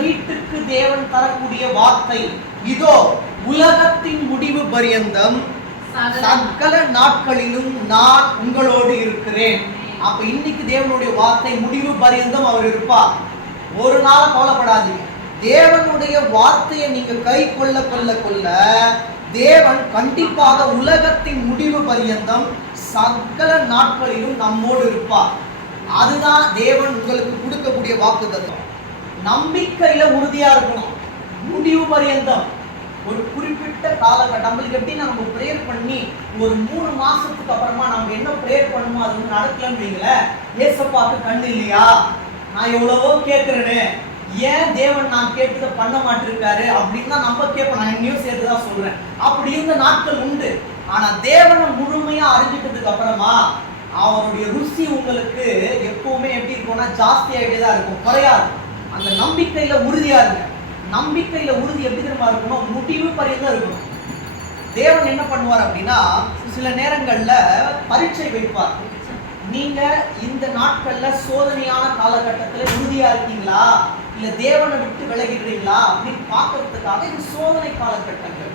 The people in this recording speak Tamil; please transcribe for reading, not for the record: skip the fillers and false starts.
வீட்டுக்கு தேவன் தரக்கூடிய வார்த்தை இதோ உலகத்தின் முடிவு பரியந்தம் சகல நாட்களிலும் நான் உங்களோடு இருக்கிறேன். அப்ப இன்னைக்கு தேவனுடைய வார்த்தை முடிவு பரியந்தம் அவர் இருப்பார். ஒரு நாள் கவலைப்படாதீங்க. தேவனுடைய வார்த்தையை நீங்க கை கொள்ள கொள்ள கொள்ள தேவன் கண்டிப்பாக உலகத்தின் முடிவு பரியந்தம் சகல நாட்களிலும் நம்மோடு இருப்பார். அதுதான் தேவன் உங்களுக்கு கொடுக்கக்கூடிய வாக்குத்தத்தம். நம்பிக்கையில உறுதியா இருக்கணும். முடிவு பரியந்தம் ஒரு குறிப்பிட்ட காலகட்டம் நம்மளுக்கு எப்படி நம்ம ப்ரேயர் பண்ணி ஒரு 3 மாசத்துக்கு அப்புறமா நம்ம என்ன ப்ரேயர் பண்ணுமோ அது வந்து நடக்கலன்னு வைங்களேன். ஏசப்பாக்கு கண்ணு இல்லையா, நான் எவ்வளவோ கேட்கிறேனே, ஏன் தேவன் நான் கேட்டதை பண்ண மாட்டிருக்காரு அப்படின்னு தான் நம்ம கேட்போம். நான் நியூஸ் சேர்த்து தான் சொல்றேன். அப்படி இருந்த நாட்கள் உண்டு. ஆனா தேவனை முழுமையா அறிஞ்சிட்டதுக்கு அப்புறமா அவருடைய ருசி உங்களுக்கு எப்பவுமே எப்படி இருக்கும்னா ஜாஸ்தியாகிட்டே தான் இருக்கும், குறையாது. அந்த நம்பிக்கையில உறுதியா இருங்க. நம்பிக்கையில உறுதி எப்படி தெரியுமா இருக்கணும், முடிவு பரியந்தம் இருக்கணும். தேவன் என்ன பண்ணுவார் அப்படின்னா சில நேரங்கள்ல பரீட்சை வைப்பார். நீங்க இந்த நாட்கள்ல சோதனையான காலகட்டத்துல உறுதியா இருக்கீங்களா இல்ல தேவனை விட்டு விலகிடுறீங்களா அப்படின்னு பார்க்கறதுக்காக இது சோதனை காலகட்டங்கள்.